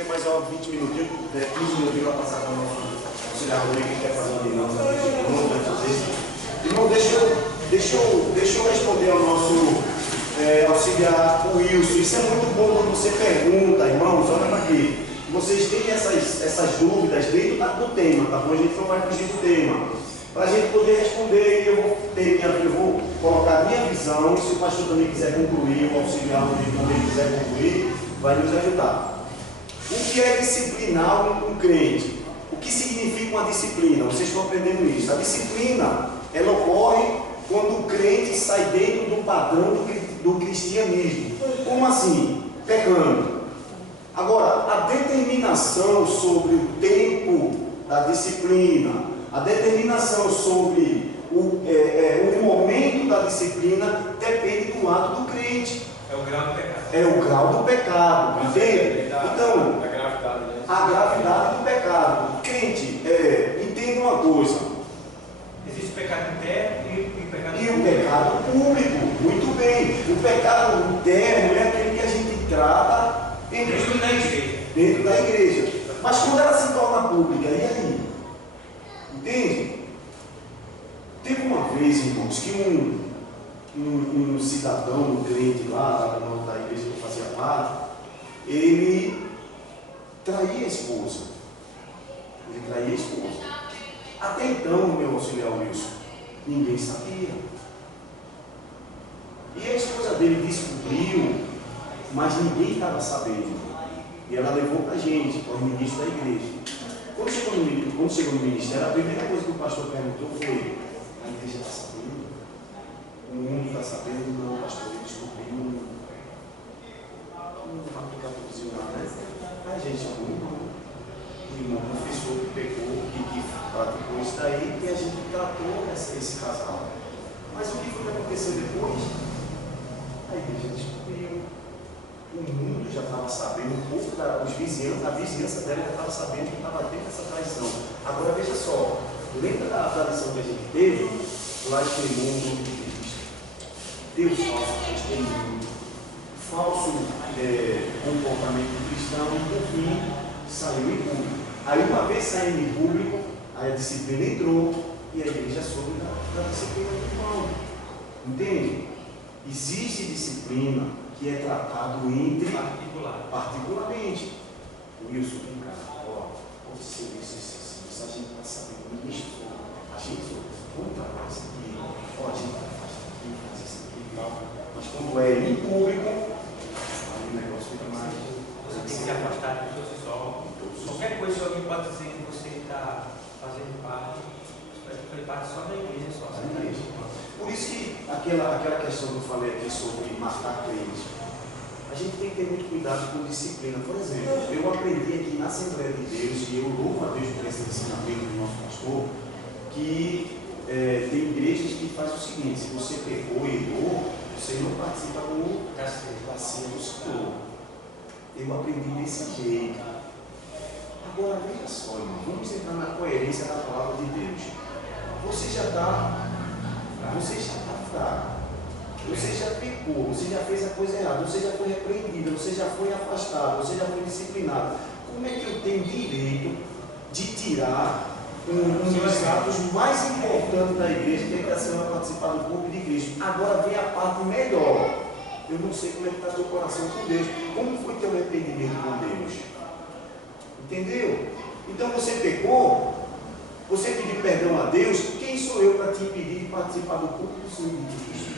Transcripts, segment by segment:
tem mais 20 minutinhos, 15 minutinhos para passar para o nosso auxiliar Rodrigo, que quer fazer uma dinâmica Irmão, deixa eu responder ao nosso auxiliar Wilson. Isso é muito bom quando você pergunta, irmãos, olha para aqui. Vocês têm essas dúvidas dentro do tema, tá bom? A gente não vai fugir do tema. Para a gente poder responder, eu vou colocar a minha visão, e se o pastor também quiser concluir, o auxiliar Rodrigo também quiser concluir, vai nos ajudar. O que é disciplinar um crente? O que significa uma disciplina? Vocês estão aprendendo isso. A disciplina, ela ocorre quando o crente sai dentro do padrão do cristianismo. Como assim? Pecando. Agora, a determinação sobre o tempo da disciplina, a determinação sobre o momento da disciplina depende do ato do crente. É o grau do pecado. É o grau do pecado, entende? Então, a gravidade do pecado. Crente, entenda uma coisa. Existe o pecado interno e o pecado público. E o pecado público, muito bem. O pecado interno é aquele que a gente trata dentro da igreja. Mas quando ela se torna pública, e aí? Entende? Teve uma vez, irmãos, que um cidadão, um crente lá da igreja que eu fazia parte, ele traía a esposa. Até então, meu auxiliar Wilson, ninguém sabia. E a esposa dele descobriu, mas ninguém estava sabendo. E ela levou para a gente, para o ministro da igreja. Quando chegou no ministério, a primeira coisa que o pastor perguntou foi: a igreja está sabendo? O mundo está sabendo? Não, pastor, ele descobriu. Não aplicativozinho lá, né? A gente não. O irmão confessou que pecou, que praticou isso daí, e a gente tratou esse casal. Mas o que foi que aconteceu depois? A igreja descobriu. O mundo já estava sabendo, um pouco a vizinhança dela já estava sabendo que estava tendo essa traição. Agora veja só, lembra da lição que a gente teve? Lá extremou o nome de Cristo. Deus falso testemunho, falso comportamento cristão, e por fim saiu em público. Aí uma vez saindo em público, aí a disciplina entrou e a igreja soube da disciplina do irmão. Entende? Existe disciplina que é tratado particularmente. Wilson, vem cá, aconteceu isso, a gente está sabendo disso, a gente vamos tratar isso aqui, a gente faz isso aqui e tal, mas quando é em público, aí o negócio fica mais. Você tem que se afastar da pessoa só. Qualquer coisa que alguém pode dizer que você está fazendo parte, faz parte só da igreja, só. Por isso que aquela questão que eu falei aqui sobre matar crente, a gente tem que ter muito cuidado com disciplina. Por exemplo, eu aprendi aqui na Assembleia de Deus, e eu louvo a Deus por esse ensinamento do nosso pastor, que tem igrejas que fazem o seguinte: se você pecou e errou, você não participa do castigo do Senhor. Eu aprendi desse jeito. Agora veja só, irmão, vamos entrar na coerência da palavra de Deus. Você já está fraco, você já pecou, você já fez a coisa errada, você já foi repreendido, você já foi afastado, você já foi disciplinado. Como é que eu tenho direito de tirar um dos atos mais importantes da igreja, que é que a senhora participar do corpo de Cristo? Agora vem a parte melhor. Eu não sei como é que está teu coração com Deus. Como foi teu arrependimento com Deus? Entendeu? Então você pecou, você pediu perdão a Deus. Quem sou eu para te impedir de participar do corpo do Senhor de Cristo?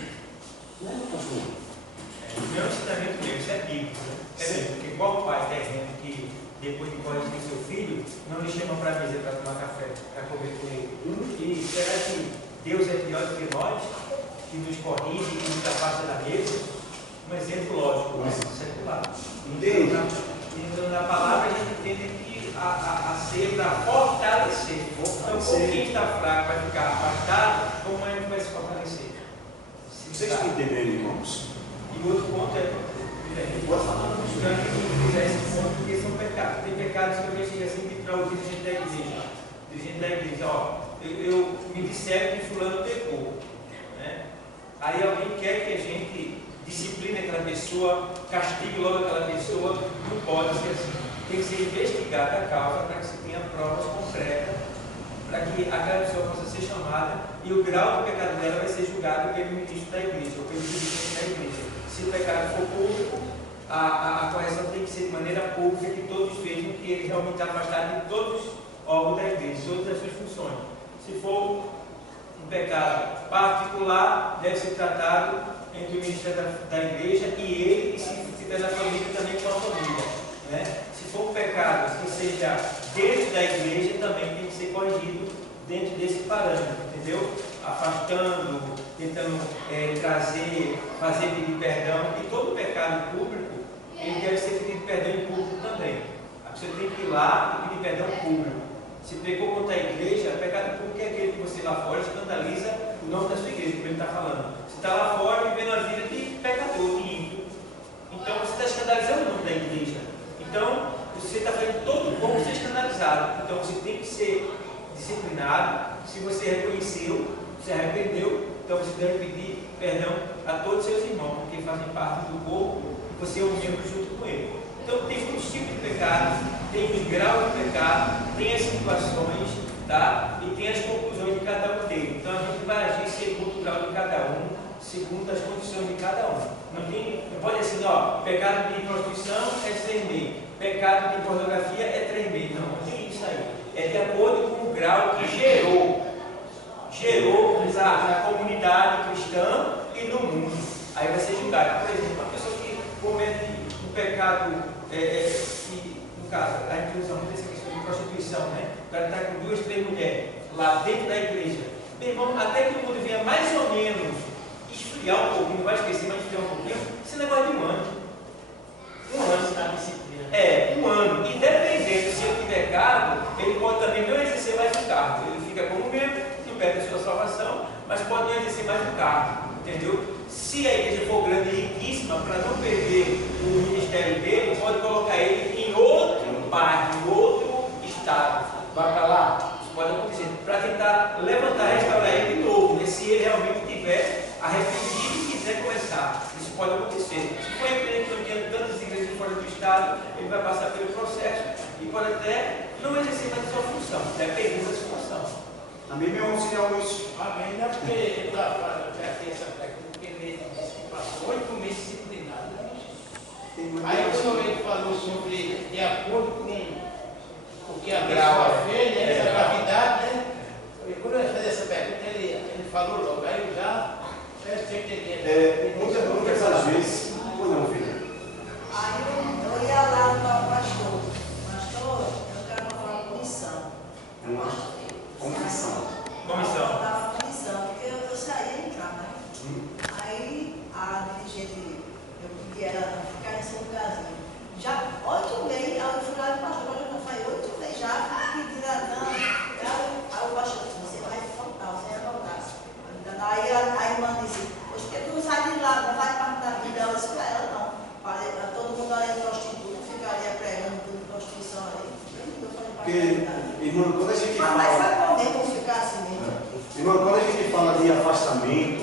Não é, meu pastor? O meu ensinamento mesmo, isso é bíblico, né? Porque qual pai terreno que depois de corrigir seu filho, não lhe chama para a mesa para tomar café, para comer com ele? E será que Deus é pior do que nós, que nos corrige, que nos afasta da mesa? Um exemplo lógico, mas secular. Entende? Então, na palavra, a gente entende que a ser para fortalecer. Então, quem está fraco vai ficar afastado, como é que vai se fortalecer? Vocês estão entendendo, irmãos? E outro ponto é, Pode falar. esse ponto, porque são pecados. Tem pecados que eu chego assim para o dirigente da igreja. O dirigente da igreja, eu me disseram que fulano pecou. Né? Aí alguém quer que a gente discipline aquela pessoa, castigue logo aquela pessoa, não pode ser assim. tem que ser investigada a causa para que se tenha provas concretas, para que aquela pessoa possa ser chamada e o grau do pecado dela vai ser julgado pelo ministro da igreja, ou pelo dirigente da igreja. Se o pecado for público, a correção tem que ser de maneira pública, que todos vejam que ele realmente está afastado de todos os órgãos da igreja, de todas as suas funções. Se for um pecado particular, deve ser tratado entre o ministério da igreja e ele, e se tiver na família, também com a família. Né? Se for um pecado que seja dentro da igreja, também tem que ser corrigido dentro desse parâmetro, entendeu? Afastando, tentando trazer, fazer pedir perdão, e todo pecado público, ele deve ser pedido perdão em público também. A pessoa tem que ir lá e pedir perdão público. Se pecou contra a igreja, pecado público é aquele que você lá fora escandaliza o nome da sua igreja, como ele está falando. Você está lá fora vivendo a vida de pecador, de ímpio. Então você está escandalizando o nome da igreja. Então, você está fazendo todo o povo ser escandalizado. Então você tem que ser disciplinado. Se você reconheceu, se arrependeu, então você deve pedir perdão a todos os seus irmãos, porque fazem parte do corpo e você é um membro junto com ele. Então tem muitos tipos de pecado, tem os graus de pecado, tem as situações, tá? E tem as conclusões de cada um deles. Então a gente vai agir segundo o grau de cada um, segundo as condições de cada um. Não pode assim, ó, pecado de prostituição é 3,5, pecado de pornografia é 3,5. Não tem isso aí. É de acordo com o grau que gerou na comunidade cristã e no mundo. Aí vai ser julgado. Por exemplo, uma pessoa que comete um pecado, no caso, a gente usa muito essa questão de prostituição, né? O cara está com 2, 3 mulheres lá dentro da igreja. Meu irmão, até que o mundo venha mais ou menos esfriar um pouquinho, não vai esquecer, mas esfriar um pouquinho, esse negócio de um ano. Um ano está disciplina. Um ano. E dependendo se ele tiver cargo, ele pode também não exercer mais o cargo. Ele fica como membro, não perde a sua salvação, mas pode não exercer mais o cargo. Entendeu? Se a igreja for grande e riquíssima, para não perder o ministério dele, pode colocar ele em outro bairro, em outro estado. Vai para lá. Isso pode acontecer. Para tentar levantar, restaurar ele de novo, né? Se ele realmente tiver arrependido e quiser começar. Isso pode acontecer. Se for empresa que não tinha tantas igrejas fora do estado, ele vai passar pelo processo e pode até não exercer mais a sua função, dependendo da situação. Amém, meu irmão, se é isso. Amém, não, porque ele está falando, já tem essa técnica, porque ele disse que passou 8 meses disciplinado. Aí quando ele falou sobre, de acordo com o que a pessoa fez, né, essa gravidade, né? E quando eu fiz essa pergunta, ele falou logo, aí eu já estou entendendo. Muitas das vezes, pois não, filho. Aí eu ia lá no pastor, eu quero falar comissão. Comissão. Comissão. Eu estava comissão, porque eu saía e entrava, né? Aí a dirigente, eu pedi ela ficar nesse lugarzinho. Já 8 meses, aí eu fui lá no pastor, eu não falei 8 meses já, pedindo aí o pastor disse, você vai faltar, você vai voltar. Aí a irmã disse, pois que tu sai de lá, não vai parte da vida, ela disse para ela não. Todo mundo ali é prostituta, ficaria pregando tudo prostituição ali. Porque, irmão, quando a gente fala. Mas vai comer, vou ficar assim mesmo. Irmão, quando a gente fala de afastamento,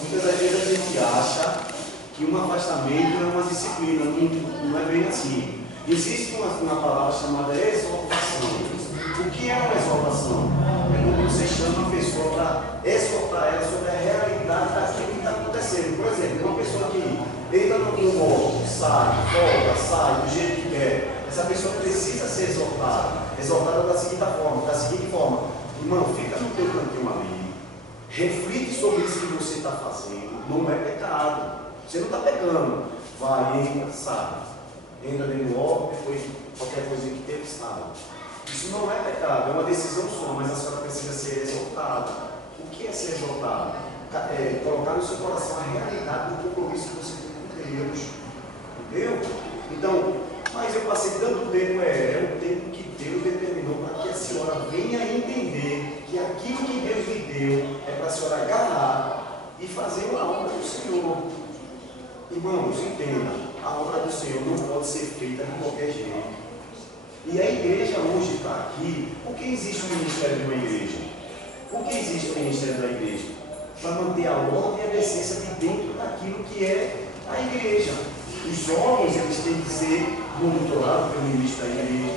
muitas das vezes a gente acha que um afastamento é uma disciplina, não é bem assim. Existe uma palavra chamada exortação. O que é uma exortação? É quando você chama a pessoa para exortar ela sobre a realidade daquilo que está acontecendo. Por exemplo, uma pessoa que entra no modo, sai, volta, sai, do jeito que quer. Essa pessoa precisa ser exortada da seguinte forma. Irmão, fica no teu cantinho ali, reflite sobre isso que você está fazendo, não é pecado, você não está pecando, vai, entra, sai, entra dentro do órgão, depois qualquer coisa que tem, sai. Isso não é pecado, é uma decisão sua, mas a senhora precisa ser exortada. O que é ser exortada? Colocar no seu coração a realidade do compromisso que você tem com Deus, entendeu? Então, mas eu passei tanto tempo, é o tempo que Deus determinou para que a senhora venha entender que aquilo que Deus lhe deu é para a senhora agarrar e fazer uma obra do Senhor. Irmãos, entenda, a obra do Senhor não pode ser feita de qualquer jeito. E a igreja hoje está aqui, por que existe o ministério de uma igreja? Por que existe o ministério da igreja? Para manter a ordem e a decência de dentro daquilo que é a igreja. Os homens, eles têm que ser monitorado pelo ministro da igreja.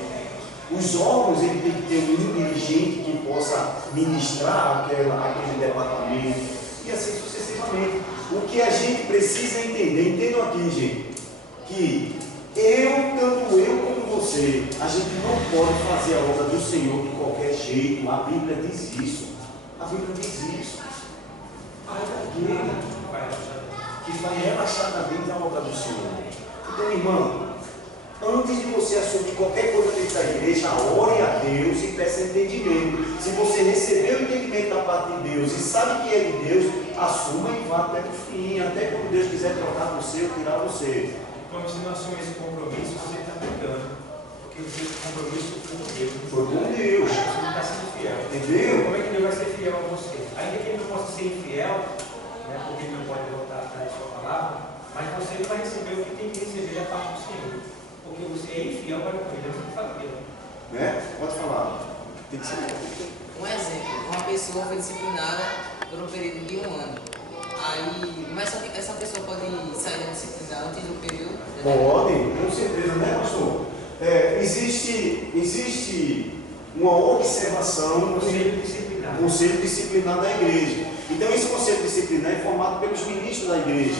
Os órgãos, ele tem que ter um dirigente que possa ministrar aquele departamento, e assim sucessivamente. O que a gente precisa entender, entendam aqui, gente, que tanto eu como você, a gente não pode fazer a obra do Senhor de qualquer jeito. A Bíblia diz isso. A Bíblia diz isso. Ai daquele que vai relaxadamente a obra do Senhor. Então, irmão, antes de você assumir qualquer coisa dentro da igreja, ore a Deus e peça entendimento. Se você recebeu o entendimento da parte de Deus e sabe que é de Deus, assuma e vá até o fim, até quando Deus quiser trocar você ou tirar você. Quando você não assume esse compromisso, você está pecando. Porque o seu compromisso foi com Deus. Foi com Deus. Você não está sendo fiel. Entendeu? Como é que Deus vai ser fiel a você? Ainda que ele não possa ser infiel, né, porque ele não pode voltar atrás da sua palavra, mas você vai receber o que tem que receber da parte do Senhor. Porque você é infiel para com ele, Deus não fala dele. Né? Pode falar. Tem que ser. Um exemplo, uma pessoa foi disciplinada por um período de 1 ano. Aí, mas só que essa pessoa pode sair da disciplina antes do período? Pode, com certeza, né, pastor? Existe uma observação, conselho disciplinar da igreja. Então, esse conselho disciplinar é formado pelos ministros da igreja,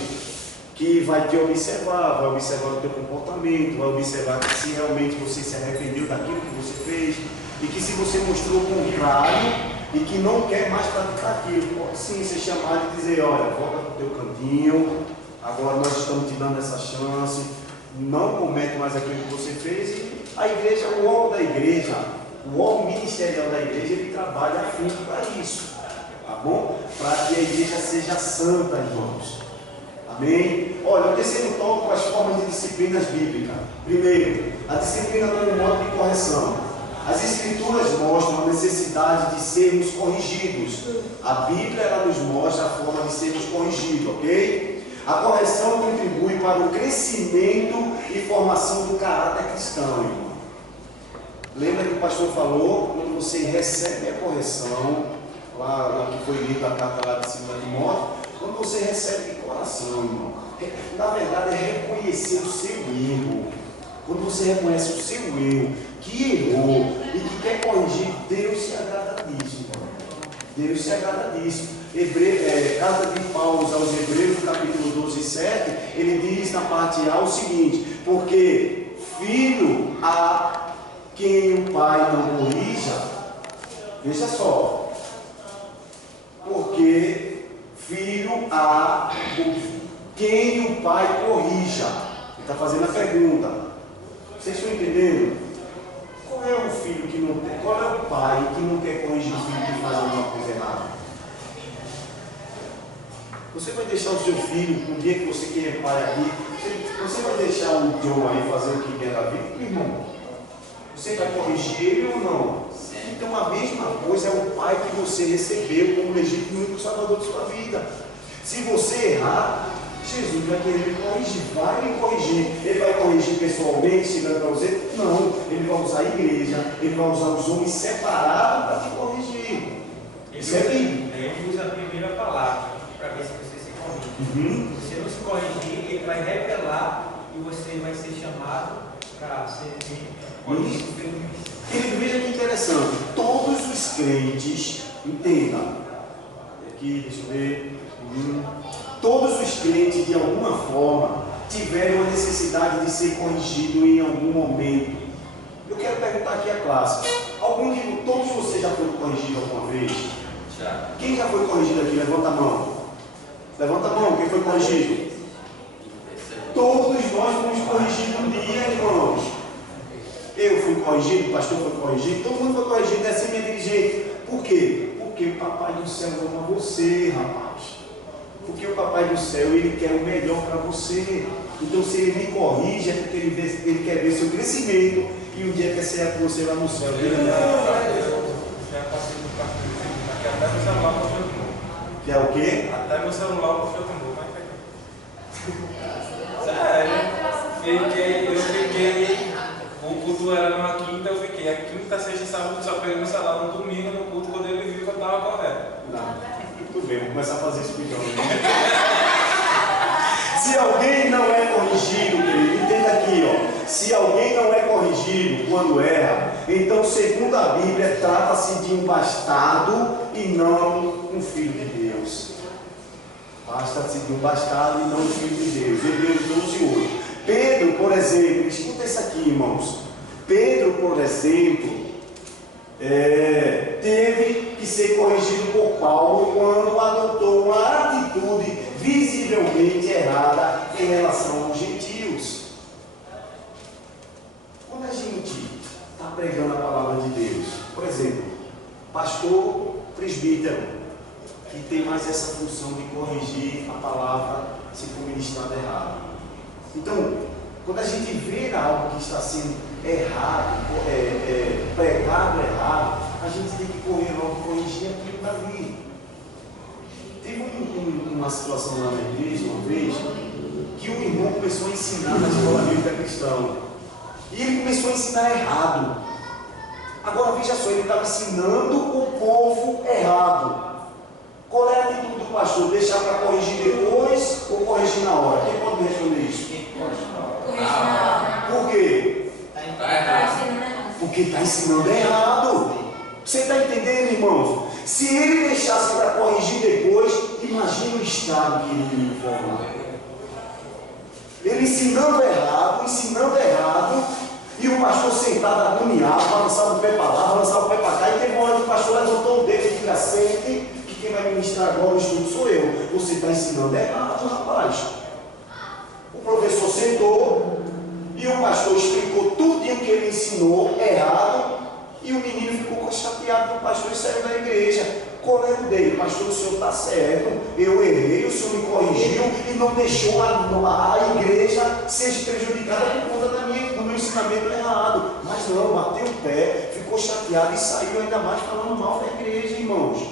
que vai te observar, vai observar o teu comportamento, vai observar que se realmente você se arrependeu daquilo que você fez, e que se você mostrou o contrário, e que não quer mais praticar aquilo, pode sim ser chamado e dizer, olha, volta para o teu cantinho, agora nós estamos te dando essa chance, não comete mais aquilo que você fez. E a igreja, o órgão da igreja, o órgão ministerial da igreja, ele trabalha a fim para isso, tá bom? Para que a igreja seja santa, irmãos. Amém? Olha, o terceiro tópico, as formas de disciplinas bíblicas. Primeiro, a disciplina como modo de correção. As Escrituras mostram a necessidade de sermos corrigidos. A Bíblia, ela nos mostra a forma de sermos corrigidos, ok? A correção contribui para o crescimento e formação do caráter cristão, irmão. Lembra que o pastor falou, quando você recebe a correção, lá que foi lida a carta lá de 2 Timóteo, quando você recebe de coração, irmão, na verdade é reconhecer o seu erro. Quando você reconhece o seu erro, que errou e que quer corrigir, Deus se agrada disso, irmão. Deus se agrada disso. Carta de Paulo aos Hebreus, no capítulo 12, 7, ele diz na parte A o seguinte: porque filho a quem o pai não corrija, veja só, porque filho a quem o pai corrija. Ele está fazendo a pergunta. Vocês estão entendendo? Qual é o filho que não tem? Qual é o pai que não quer corrigir o filho que faz alguma coisa errada? Você vai deixar o seu filho, no dia que você quer pai aqui, você vai deixar o John aí fazer o que quer da vida? Irmão, você vai corrigir ele ou não? Então a mesma coisa é o pai que você recebeu como legítimo e único salvador de sua vida. Se você errar, Jesus vai querer me corrigir, vai me corrigir. Ele vai corrigir pessoalmente, chegando para você? Não, ele vai usar a igreja, ele vai usar os homens separados para te corrigir. Isso é Bíblia. Ele usa a primeira palavra para ver se você se corrige. Se você não se corrigir, ele vai revelar e você vai ser chamado para ser corrigido pelo Cristo. Querido, veja que interessante. Todos os crentes, entendam. Aqui, deixa eu ver. Todos os crentes, de alguma forma, tiveram a necessidade de ser corrigido em algum momento. Eu quero perguntar aqui à classe: todos vocês já foram corrigidos alguma vez? Já. Quem já foi corrigido aqui? Levanta a mão. Levanta a mão, quem foi corrigido? Todos nós fomos corrigidos um dia, irmãos. Eu fui corrigido, o pastor foi corrigido, todo mundo foi corrigido, essa é minha dirigente. Por quê? Porque o Papai do Céu ama você, rapaz. Porque o Papai do Céu, ele quer o melhor para você. Então, se ele me corrige, é porque ele quer ver seu crescimento e um dia quer ser com você lá no céu. Que é o quê? Até meu celular o pastor tomou, vai pegar. Sério? Eu fiquei. O culto era numa quinta, eu fiquei. A quinta, sexta e sábado, só peguei meu celular no domingo, no culto, quando ele viu que eu estava correto. Não. Tudo bem, vou começar a fazer isso então. Se alguém não é corrigido, querido, entenda aqui, ó. se alguém não é corrigido quando erra, então, segundo a Bíblia, trata-se de um bastardo e não um filho de Deus. Trata-se de um bastardo e não um filho de Deus. Hebreus 12:8. Pedro, por exemplo, escuta isso aqui, irmãos. Pedro, por exemplo, teve que ser corrigido por Paulo quando adotou uma atitude visivelmente errada em relação aos gentios. Quando a gente está pregando a palavra de Deus, por exemplo, pastor presbítero, que tem mais essa função de corrigir a palavra se for ministrada errado. Então, quando a gente vê algo que está sendo errado, pregado errado, a gente tem que correr logo e corrigir aquilo dali. Teve uma situação lá na igreja uma vez que um irmão começou a ensinar na escola bíblica cristã. E ele começou a ensinar errado. Agora veja só, ele estava ensinando o povo errado. Qual é a atitude do pastor? Deixar para corrigir depois ou corrigir na hora? Quem pode me responder isso? Por quê? Porque está ensinando errado. Você está entendendo, irmãos? Se ele deixasse para corrigir depois, imagina o estado que ele ia formar. Ele ensinando errado, e o pastor sentado agoniado, balançava o pé para lá, balançava o pé para cá, e teve uma hora que o pastor levantou o dedo e disse: sente, que quem vai ministrar agora o estudo sou eu. Você está ensinando errado, rapaz. O professor sentou e o pastor explicou tudo o que ele ensinou errado, e o menino ficou chateado com o pastor e saiu da igreja. Qual era o dele? Pastor, o senhor está certo, eu errei, o senhor me corrigiu e não deixou a igreja ser prejudicada por conta do meu ensinamento errado. Mas não, bateu o pé, ficou chateado e saiu ainda mais falando mal da igreja, irmãos.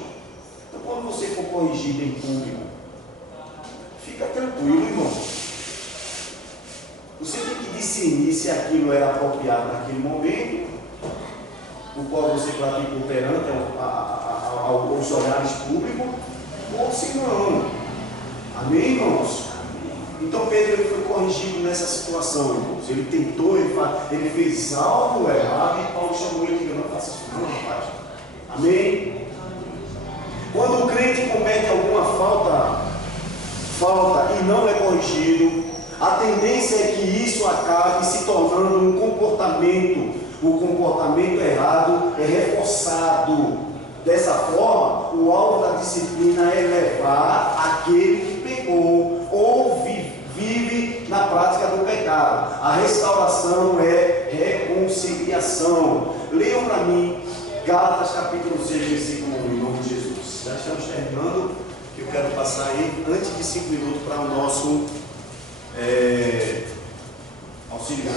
Então, quando você for corrigido em público, fica tranquilo, irmão. Você tem que discernir se aquilo era apropriado naquele momento, o qual você praticou perante aos horários públicos, ou se não. Amém, irmãos? Então Pedro foi corrigido nessa situação, irmãos. Ele tentou, ele fez algo errado e Paulo chamou ele e disse: não faça isso não, rapaz. Amém? Quando o crente comete alguma falta e não é corrigido, a tendência é que isso acabe se tornando um comportamento. O comportamento errado é reforçado. Dessa forma, o alvo da disciplina é levar aquele que pecou ou vive na prática do pecado. A restauração é reconciliação. Leiam para mim Gálatas capítulo 6, versículo 1, em nome de Jesus. Já estamos terminando, que eu quero passar aí antes de 5 minutos para o nosso auxiliar.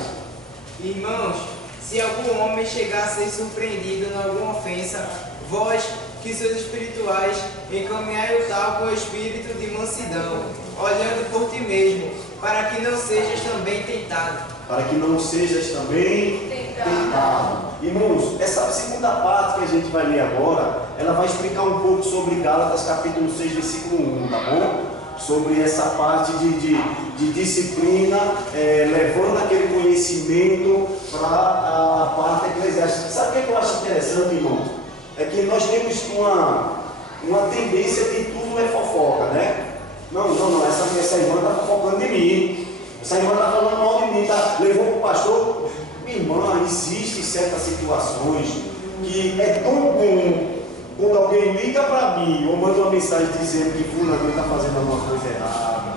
Irmãos, se algum homem chegar a ser surpreendido em alguma ofensa, vós, que sois espirituais, encaminhai o tal com o espírito de mansidão, olhando por ti mesmo, para que não sejas também tentado. Para que não sejas também tentado. Irmãos, essa segunda parte que a gente vai ler agora, ela vai explicar um pouco sobre Gálatas capítulo 6, versículo 1, tá bom? Sobre essa parte de disciplina, levando aquele conhecimento para a parte eclesiástica. Sabe o que eu acho interessante, irmãos? É que nós temos uma tendência de tudo é fofoca, né? Não, essa irmã está fofocando de mim, essa irmã está falando mal de mim, levou para o pastor. Minha irmã, existem certas situações que é tão bom quando alguém liga para mim ou manda uma mensagem dizendo que fulano está fazendo alguma coisa errada.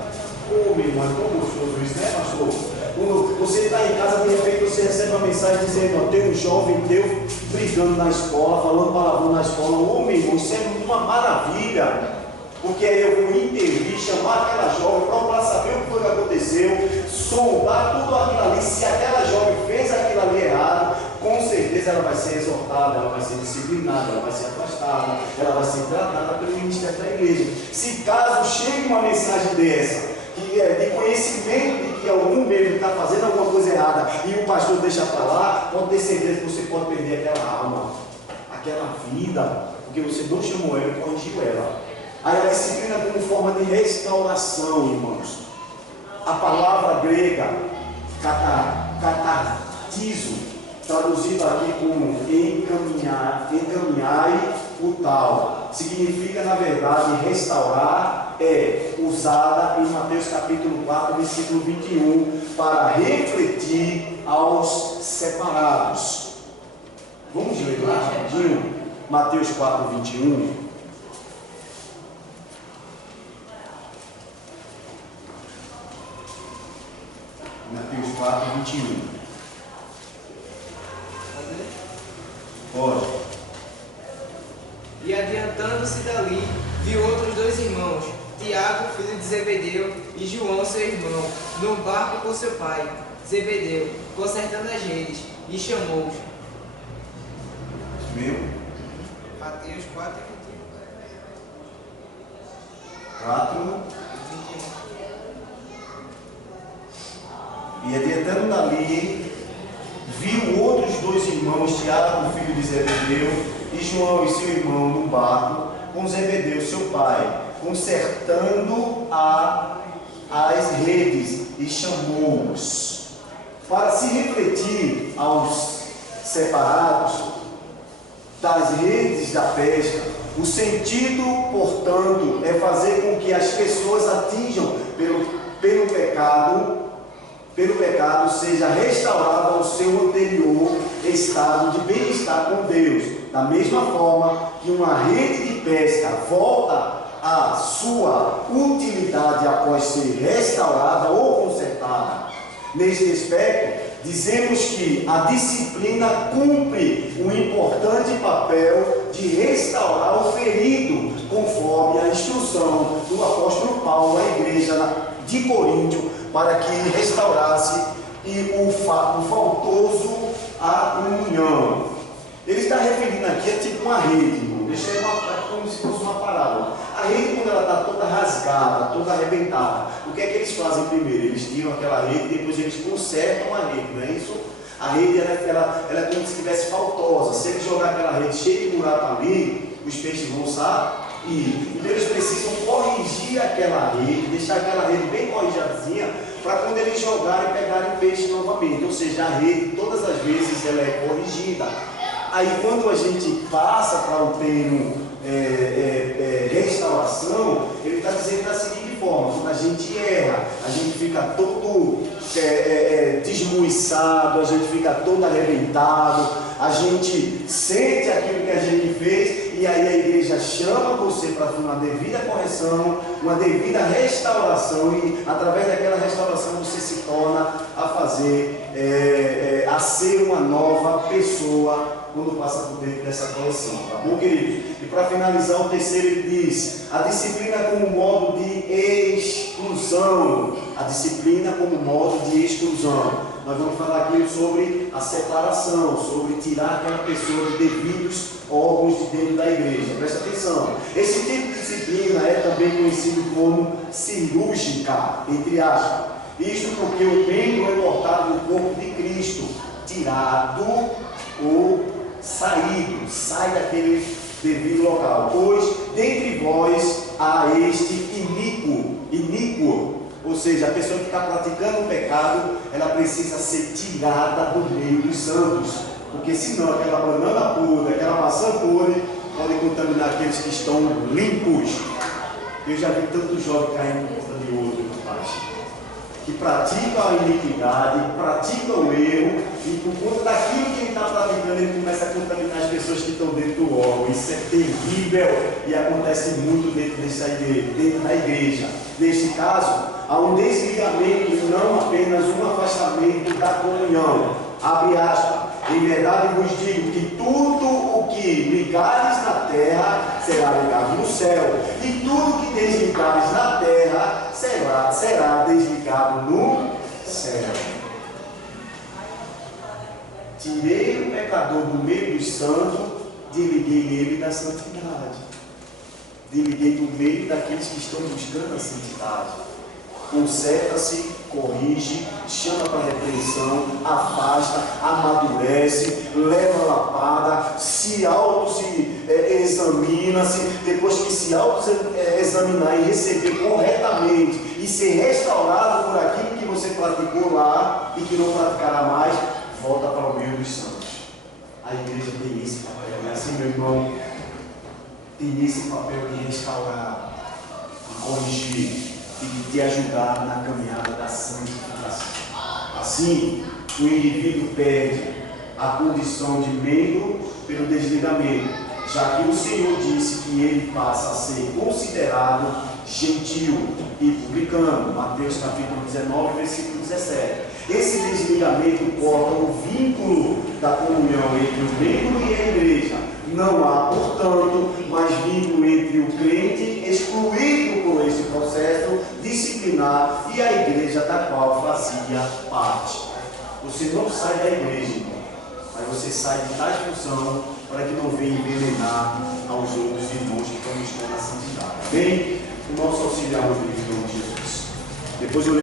Ô, minha irmã, é tão gostoso isso, né, pastor? Quando você está em casa, de repente você recebe uma mensagem dizendo: ó, tem um jovem teu brigando na escola, falando palavrão na escola. Ô, meu irmão, isso é uma maravilha. Porque aí eu vou intervir, chamar aquela jovem para saber o que foi que aconteceu, sondar tudo aquilo ali. Se aquela jovem fez aquilo ali errado, com certeza ela vai ser exortada, ela vai ser disciplinada, ela vai ser afastada, ela vai ser tratada pelo ministério da igreja. Se caso chegue uma mensagem dessa, que é de conhecimento de que algum membro está fazendo alguma coisa errada e o pastor deixa para lá, pode ter certeza que você pode perder aquela alma, aquela vida, porque você não chamou ela e corrigiu ela. Aí a disciplina como forma de restauração, irmãos. A palavra grega catartizo, traduzido aqui como encaminhai o tal, significa na verdade restaurar, é usada em Mateus capítulo 4, versículo 21, para refletir aos separados. Vamos ler lá rapidinho, Mateus 4, 21. Mateus 4, 21. Pode. E adiantando-se dali, viu outros 2 irmãos, Tiago, filho de Zebedeu, e João, seu irmão, num barco com seu pai, Zebedeu, consertando as redes, e chamou-os. Meu. Mateus 4, 4. E adiantando dali, viu outros 2 irmãos, Tiago, filho de Zebedeu, e João e seu irmão no barco, com Zebedeu, seu pai, consertando as redes, e chamou-os. Para se refletir aos separados das redes da pesca, o sentido, portanto, é fazer com que as pessoas atinjam pelo pecado, seja restaurado ao seu anterior estado de bem-estar com Deus. Da mesma forma que uma rede de pesca volta à sua utilidade após ser restaurada ou consertada. Neste aspecto, dizemos que a disciplina cumpre um importante papel de restaurar o ferido, conforme a instrução do apóstolo Paulo à igreja de Coríntio, para que restaurasse o faltoso a união. Ele está referindo aqui a tipo uma rede, irmão. Deixa eu como se fosse uma parábola. A rede, quando ela está toda rasgada, toda arrebentada, o que é que eles fazem primeiro? Eles tiram aquela rede e depois eles consertam a rede, não é isso? A rede ela é como se estivesse faltosa. Se eles jogar aquela rede cheia de buraco ali, os peixes vão sair. Então eles precisam corrigir aquela rede, deixar aquela rede bem corrigidinha, para quando eles jogarem, pegarem peixe novamente. Ou seja, a rede, todas as vezes, ela é corrigida. Aí quando a gente passa para o termo restauração, ele está dizendo da seguinte forma: quando a gente erra, a gente fica todo desmuiçado, a gente fica todo arrebentado, a gente sente aquilo que a gente fez, e aí a igreja chama você para uma devida correção, uma devida restauração, e através daquela restauração você se torna a fazer, a ser uma nova pessoa quando passa por dentro dessa correção, tá bom, queridos? E para finalizar, o terceiro ele diz: a disciplina como modo de exclusão. A disciplina como modo de exclusão. Nós vamos falar aqui sobre a separação, sobre tirar aquela pessoa de devidos órgãos de dentro da igreja. Presta atenção. Esse tipo de disciplina é também conhecido como cirúrgica, entre aspas. Isto porque o membro é cortado do corpo de Cristo, tirado ou saído, sai daquele devido local. Pois dentre vós há este iníquo, ou seja, a pessoa que está praticando o pecado, ela precisa ser tirada do meio dos santos, porque senão aquela banana podre, aquela maçã podre pode contaminar aqueles que estão limpos. Eu já vi tantos jovens caindo por conta de outro, rapaz, que praticam a iniquidade, praticam o erro, e por conta daquilo que ele está praticando, ele começa a contaminar as pessoas que estão dentro do órgão. Isso é terrível e acontece muito dentro da igreja. Neste caso, há um desligamento e não apenas um afastamento da comunhão. Abre aspas. Em verdade vos digo que tudo o que ligares na terra será ligado no céu, e tudo que desligares na terra será desligado no céu. Tirei o pecador do meio dos santos, desliguei ele da santidade. Desliguei do meio daqueles que estão buscando a santidade. Conserta-se corrige, chama para repreensão, afasta, amadurece, leva a lapada, se examina-se, depois que se examinar e receber corretamente e ser restaurado por aquilo que você praticou lá e que não praticará mais, volta para o meio dos santos. A igreja tem esse papel, é assim, meu irmão, tem esse papel de restaurar, de corrigir e de te ajudar na caminhada da santificação. Assim, o indivíduo perde a condição de membro pelo desligamento, já que o Senhor disse que ele passa a ser considerado gentil e publicano. Mateus capítulo 19, versículo 17. Esse desligamento corta o vínculo da comunhão entre o membro e a igreja. Não há, portanto, mais vínculo entre o crente excluído por esse processo disciplinar e a igreja da qual fazia parte. Você não sai da igreja, irmão, mas você sai de tais função para que não venha envenenar aos outros irmãos que estão buscando a santidade. Bem, o nosso auxiliar hoje, em nome de Jesus. Depois eu